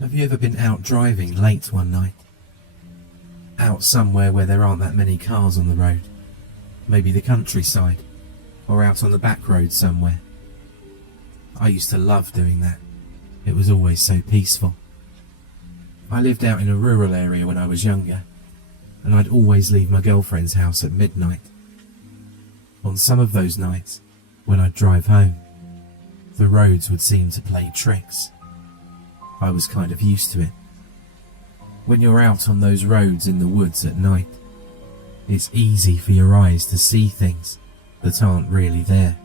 Have you ever been out driving late one night? Out somewhere where there aren't that many cars on the road? Maybe the countryside, or out on the back road somewhere. I used to love doing that. It was always so peaceful. I lived out in a rural area when I was younger, and I'd always leave my girlfriend's house at midnight. On some of those nights, when I'd drive home, the roads would seem to play tricks. I was kind of used to it. When you're out on those roads in the woods at night, it's easy for your eyes to see things that aren't really there.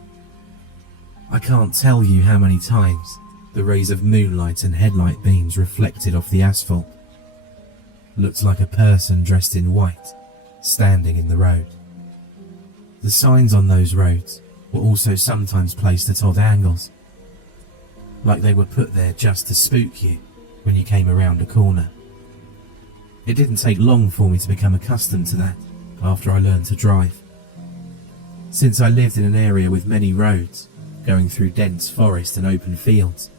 I can't tell you how many times the rays of moonlight and headlight beams reflected off the asphalt looked like a person dressed in white, standing in the road. The signs on those roads were also sometimes placed at odd angles, like they were put there just to spook you when you came around a corner. It didn't take long for me to become accustomed to that after I learned to drive. Since I lived in an area with many roads, going through dense forest and open fields,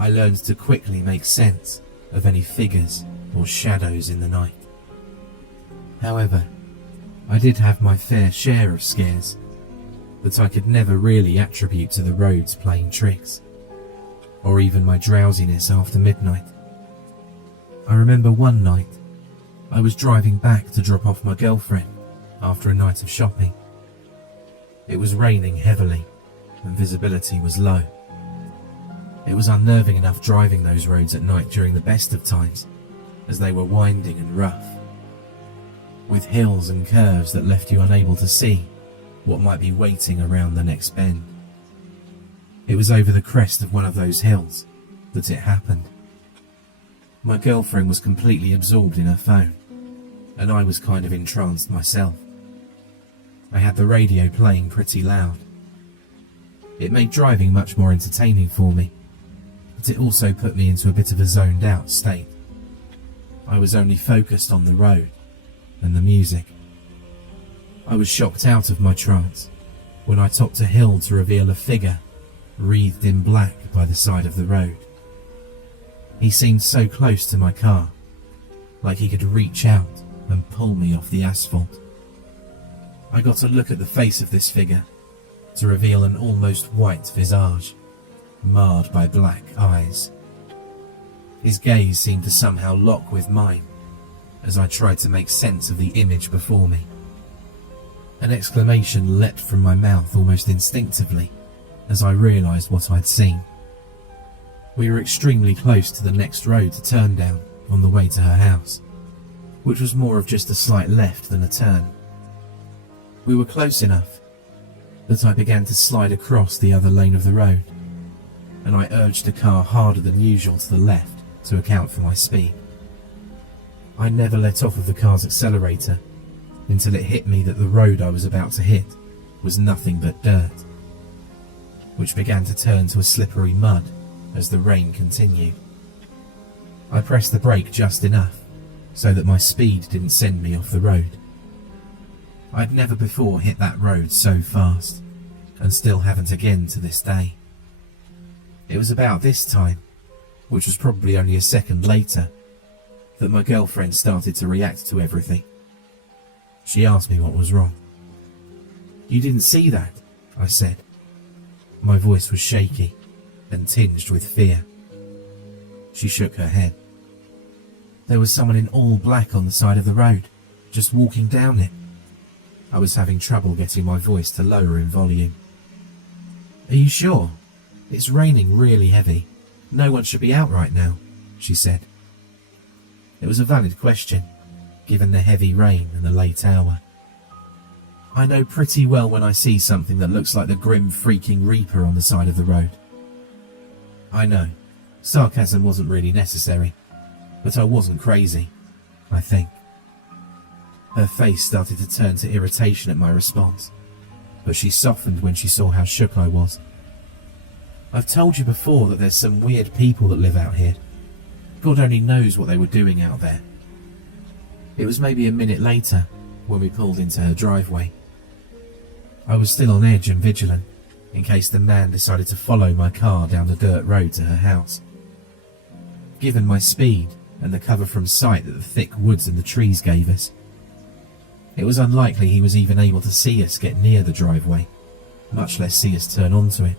I learned to quickly make sense of any figures or shadows in the night. However, I did have my fair share of scares that I could never really attribute to the roads playing tricks, or even my drowsiness after midnight. I remember one night, I was driving back to drop off my girlfriend after a night of shopping. It was raining heavily and visibility was low. It was unnerving enough driving those roads at night during the best of times, as they were winding and rough, with hills and curves that left you unable to see what might be waiting around the next bend. It was over the crest of one of those hills that it happened. My girlfriend was completely absorbed in her phone, and I was kind of entranced myself. I had the radio playing pretty loud. It made driving much more entertaining for me, but it also put me into a bit of a zoned out state. I was only focused on the road and the music. I was shocked out of my trance when I topped a hill to reveal a figure wreathed in black by the side of the road. He seemed so close to my car, like he could reach out and pull me off the asphalt. I got a look at the face of this figure to reveal an almost white visage, marred by black eyes. His gaze seemed to somehow lock with mine as I tried to make sense of the image before me. An exclamation leapt from my mouth almost instinctively as I realised what I'd seen. We were extremely close to the next road to turn down on the way to her house, which was more of just a slight left than a turn. We were close enough that I began to slide across the other lane of the road, and I urged the car harder than usual to the left to account for my speed. I never let off of the car's accelerator until it hit me that the road I was about to hit was nothing but dirt, which began to turn to a slippery mud as the rain continued. I pressed the brake just enough so that my speed didn't send me off the road. I'd never before hit that road so fast, and still haven't again to this day. It was about this time, which was probably only a second later, that my girlfriend started to react to everything. She asked me what was wrong. "You didn't see that?" I said. My voice was shaky and tinged with fear. She shook her head. "There was someone in all black on the side of the road, just walking down it." I was having trouble getting my voice to lower in volume. "Are you sure? It's raining really heavy. No one should be out right now," she said. It was a valid question, given the heavy rain and the late hour. I know pretty well when I see something that looks like the grim freaking Reaper on the side of the road. I know, sarcasm wasn't really necessary, but I wasn't crazy, I think. Her face started to turn to irritation at my response, but she softened when she saw how shook I was. "I've told you before that there's some weird people that live out here. God only knows what they were doing out there." It was maybe a minute later when we pulled into her driveway. I was still on edge and vigilant, in case the man decided to follow my car down the dirt road to her house. given my speed and the cover from sight that the thick woods and the trees gave us, it was unlikely he was even able to see us get near the driveway, much less see us turn onto it.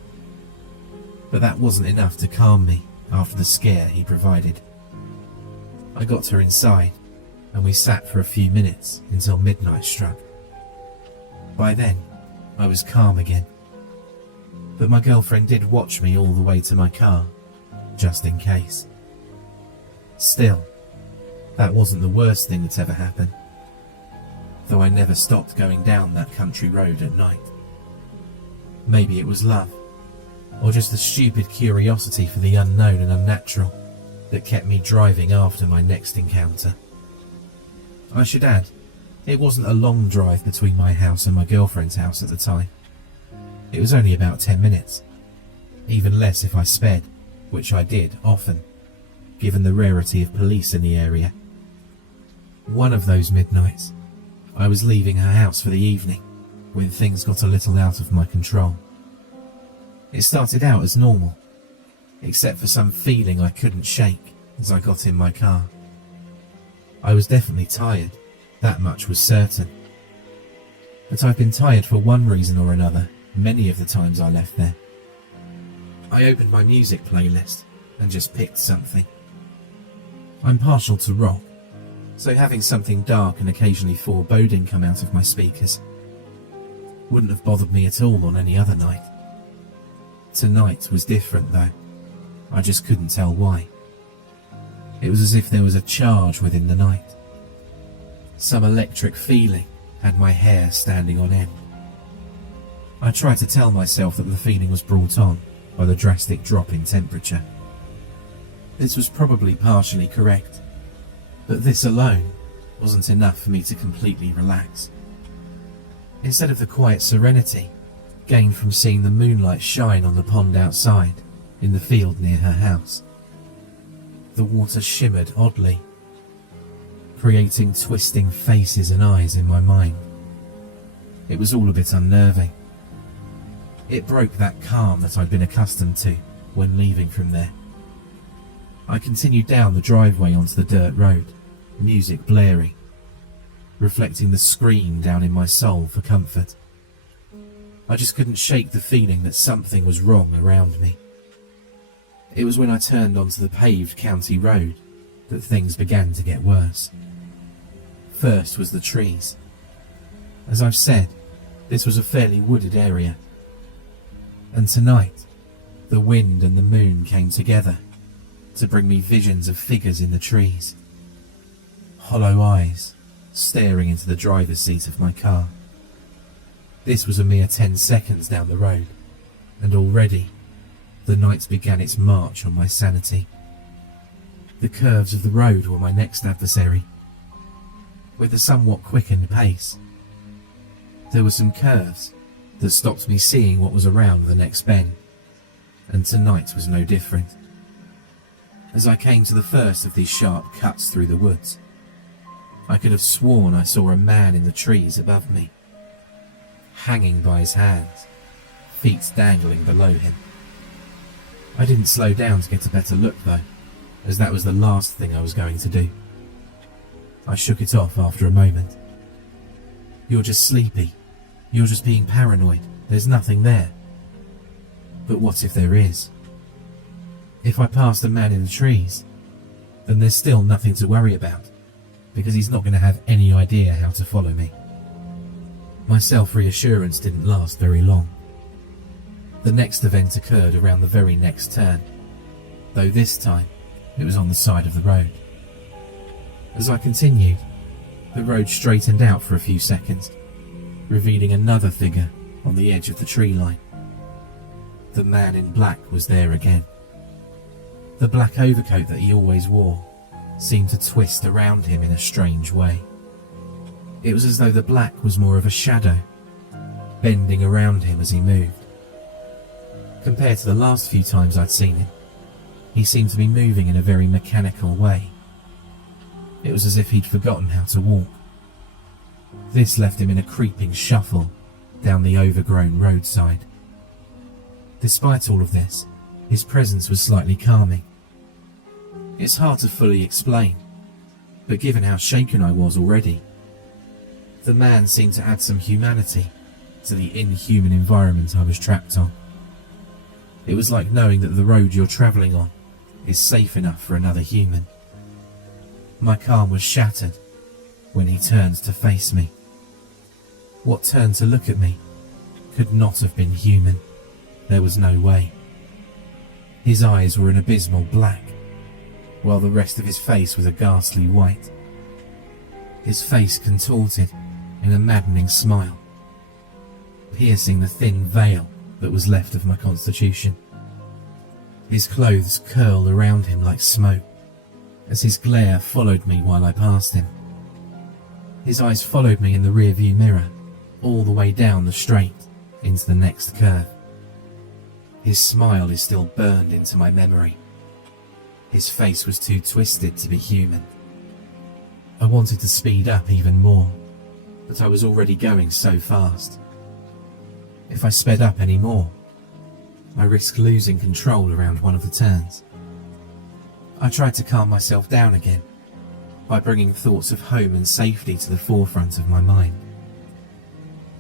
But that wasn't enough to calm me after the scare he provided. I got her inside, and we sat for a few minutes until midnight struck. By then, I was calm again. But my girlfriend did watch me all the way to my car, just in case. Still, that wasn't the worst thing that's ever happened, though I never stopped going down that country road at night. Maybe it was love, or just the stupid curiosity for the unknown and unnatural that kept me driving after my next encounter. I should add, it wasn't a long drive between my house and my girlfriend's house at the time. It was only about 10 minutes, even less if I sped, which I did often, given the rarity of police in the area. One of those midnights, I was leaving her house for the evening when things got a little out of my control. It started out as normal, except for some feeling I couldn't shake as I got in my car. I was definitely tired, that much was certain. But I've been tired for one reason or another many of the times I left there. I opened my music playlist and just picked something. I'm partial to rock, so having something dark and occasionally foreboding come out of my speakers wouldn't have bothered me at all on any other night. Tonight was different though. I just couldn't tell why. It was as if there was a charge within the night. Some electric feeling had my hair standing on end. I tried to tell myself that the feeling was brought on by the drastic drop in temperature. This was probably partially correct, but this alone wasn't enough for me to completely relax. Instead of the quiet serenity gained from seeing the moonlight shine on the pond outside in the field near her house, the water shimmered oddly, creating twisting faces and eyes in my mind. It was all a bit unnerving. It broke that calm that I'd been accustomed to when leaving from there. I continued down the driveway onto the dirt road, music blaring, reflecting the scream down in my soul for comfort. I just couldn't shake the feeling that something was wrong around me. It was when I turned onto the paved county road that things began to get worse. First was the trees. As I've said, this was a fairly wooded area. And tonight, the wind and the moon came together to bring me visions of figures in the trees. Hollow eyes staring into the driver's seat of my car. This was a mere 10 seconds down the road, and already the night began its march on my sanity. The curves of the road were my next adversary. With a somewhat quickened pace, there were some curves that stopped me seeing what was around the next bend, and tonight was no different. As I came to the first of these sharp cuts through the woods, I could have sworn I saw a man in the trees above me, hanging by his hands, feet dangling below him. I didn't slow down to get a better look though, as that was the last thing I was going to do. I shook it off after a moment. You're just sleepy. You're just being paranoid. There's nothing there. But what if there is? If I pass the man in the trees, then there's still nothing to worry about, because he's not going to have any idea how to follow me. My self-reassurance didn't last very long. The next event occurred around the very next turn, though this time it was on the side of the road. As I continued, the road straightened out for a few seconds, revealing another figure on the edge of the tree line. The man in black was there again. The black overcoat that he always wore seemed to twist around him in a strange way. It was as though the black was more of a shadow, bending around him as he moved. Compared to the last few times I'd seen him, he seemed to be moving in a very mechanical way. It was as if he'd forgotten how to walk. This left him in a creeping shuffle down the overgrown roadside. Despite all of this, his presence was slightly calming. It's hard to fully explain, but given how shaken I was already, the man seemed to add some humanity to the inhuman environment I was trapped on. It was like knowing that the road you're travelling on is safe enough for another human. My calm was shattered when he turned to face me. What turned to look at me could not have been human. There was no way. His eyes were an abysmal black, while the rest of his face was a ghastly white. His face contorted in a maddening smile, piercing the thin veil that was left of my constitution. His clothes curled around him like smoke, as his glare followed me while I passed him. His eyes followed me in the rearview mirror, all the way down the straight into the next curve. His smile is still burned into my memory. His face was too twisted to be human. I wanted to speed up even more, but I was already going so fast. If I sped up any more, I risked losing control around one of the turns. I tried to calm myself down again by bringing thoughts of home and safety to the forefront of my mind.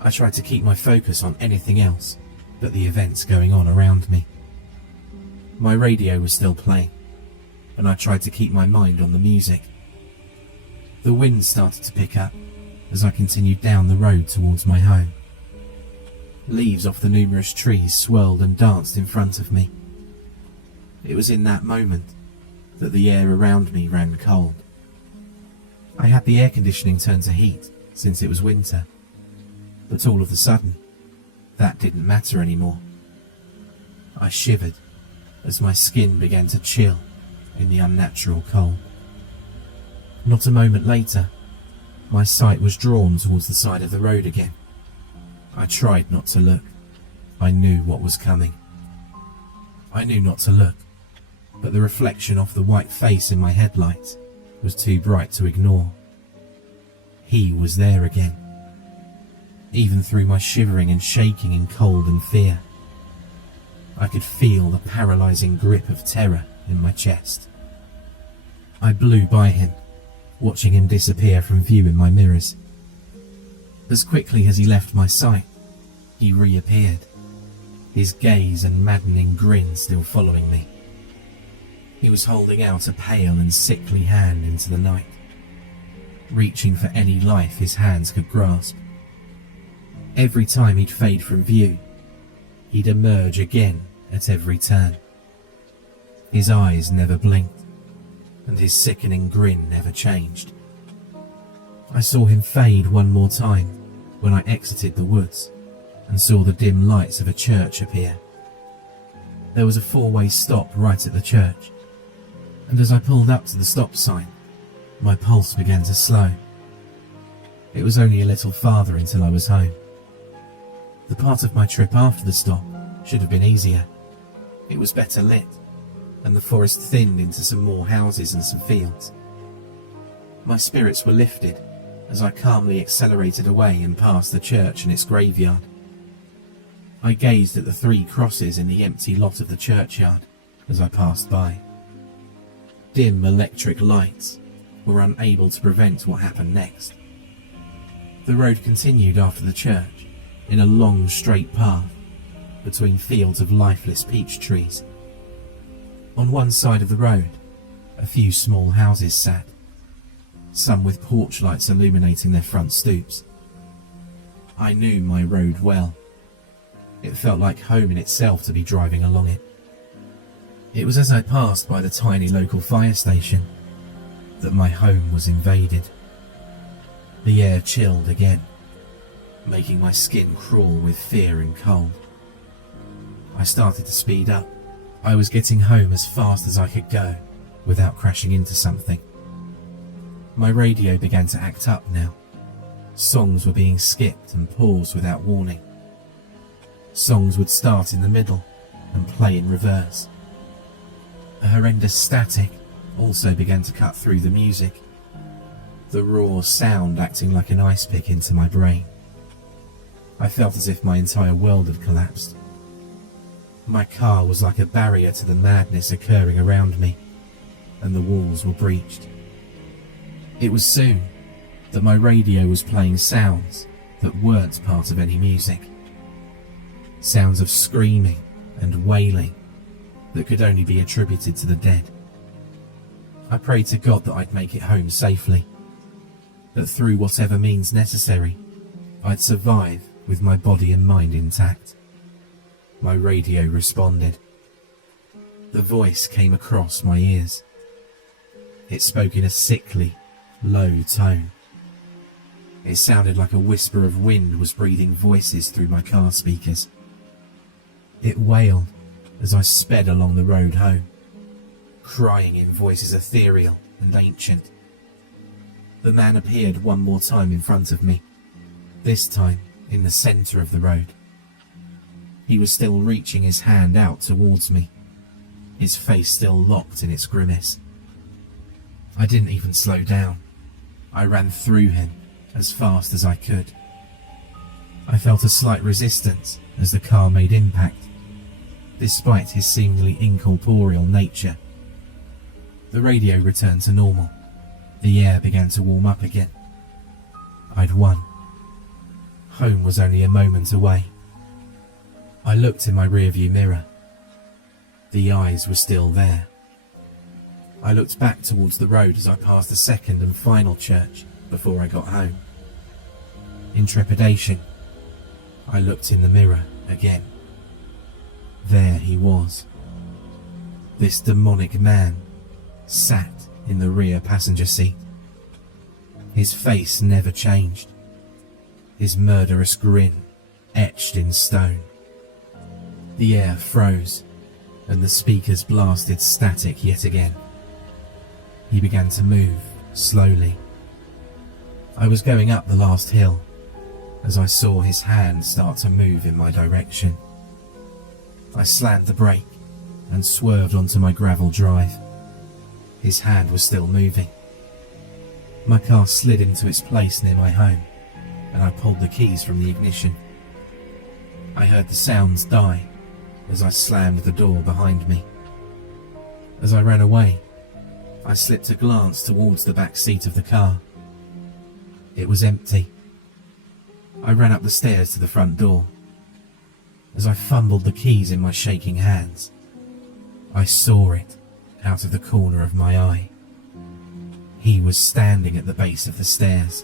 I tried to keep my focus on anything else but the events going on around me. My radio was still playing, and I tried to keep my mind on the music. The wind started to pick up as I continued down the road towards my home. Leaves off the numerous trees swirled and danced in front of me. It was in that moment that the air around me ran cold. I had the air conditioning turned to heat since it was winter, but all of a sudden, that didn't matter anymore. I shivered as my skin began to chill in the unnatural cold. Not a moment later, my sight was drawn towards the side of the road again. I tried not to look. I knew what was coming. I knew not to look, but the reflection of the white face in my headlights was too bright to ignore. He was there again. Even through my shivering and shaking in cold and fear, I could feel the paralyzing grip of terror in my chest. I blew by him, watching him disappear from view in my mirrors. As quickly as he left my sight, he reappeared, his gaze and maddening grin still following me. He was holding out a pale and sickly hand into the night, reaching for any life his hands could grasp. Every time he'd fade from view, he'd emerge again at every turn. His eyes never blinked, and his sickening grin never changed. I saw him fade one more time when I exited the woods and saw the dim lights of a church appear. There was a four-way stop right at the church, and as I pulled up to the stop sign, my pulse began to slow. It was only a little farther until I was home. The part of my trip after the stop should have been easier. It was better lit, and the forest thinned into some more houses and some fields. My spirits were lifted as I calmly accelerated away and past the church and its graveyard. I gazed at the 3 crosses in the empty lot of the churchyard as I passed by. Dim electric lights were unable to prevent what happened next. The road continued after the church in a long straight path between fields of lifeless peach trees. On one side of the road, a few small houses sat, some with porch lights illuminating their front stoops. I knew my road well. It felt like home in itself to be driving along it. It was as I passed by the tiny local fire station that my home was invaded. The air chilled again, making my skin crawl with fear and cold. I started to speed up. I was getting home as fast as I could go without crashing into something. My radio began to act up now. Songs were being skipped and paused without warning. Songs would start in the middle and play in reverse. A horrendous static also began to cut through the music, the raw sound acting like an ice pick into my brain. I felt as if my entire world had collapsed. My car was like a barrier to the madness occurring around me, and the walls were breached. It was soon that my radio was playing sounds that weren't part of any music. Sounds of screaming and wailing that could only be attributed to the dead. I prayed to God that I'd make it home safely, that through whatever means necessary, I'd survive with my body and mind intact. My radio responded. The voice came across my ears. It spoke in a sickly, low tone. It sounded like a whisper of wind was breathing voices through my car speakers. It wailed as I sped along the road home, crying in voices ethereal and ancient. The man appeared one more time in front of me, this time in the centre of the road. He was still reaching his hand out towards me, his face still locked in its grimace. I didn't even slow down. I ran through him as fast as I could. I felt a slight resistance as the car made impact, despite his seemingly incorporeal nature. The radio returned to normal. The air began to warm up again. I'd won. Home was only a moment away. I looked in my rearview mirror. The eyes were still there. I looked back towards the road as I passed the second and final church before I got home. In trepidation, I looked in the mirror again. There he was. This demonic man sat in the rear passenger seat. His face never changed. His murderous grin etched in stone. The air froze, and the speakers blasted static yet again. He began to move slowly. I was going up the last hill as I saw his hand start to move in my direction. I slammed the brake and swerved onto my gravel drive. His hand was still moving. My car slid into its place near my home, and I pulled the keys from the ignition. I heard the sounds die as I slammed the door behind me. As I ran away, I slipped a glance towards the back seat of the car. It was empty. I ran up the stairs to the front door. As I fumbled the keys in my shaking hands, I saw it out of the corner of my eye. He was standing at the base of the stairs,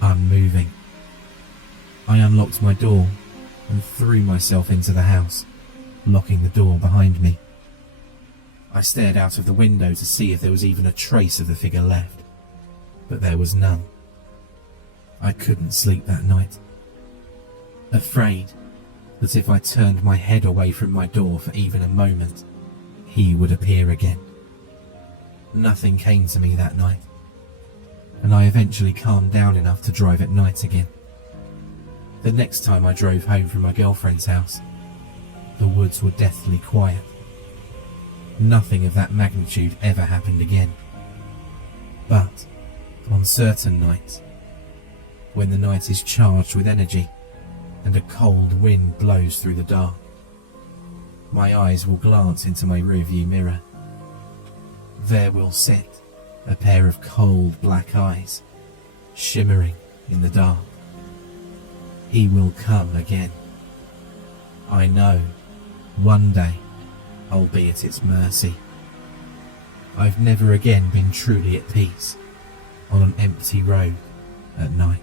unmoving. I unlocked my door and threw myself into the house, locking the door behind me. I stared out of the window to see if there was even a trace of the figure left, but there was none. I couldn't sleep that night, afraid that if I turned my head away from my door for even a moment, he would appear again. Nothing came to me that night, and I eventually calmed down enough to drive at night again. The next time I drove home from my girlfriend's house, the woods were deathly quiet. Nothing of that magnitude ever happened again. But on certain nights, when the night is charged with energy and a cold wind blows through the dark, my eyes will glance into my rearview mirror. There will sit a pair of cold black eyes, shimmering in the dark. He will come again. I know, one day I'll be at its mercy. I've never again been truly at peace on an empty road at night.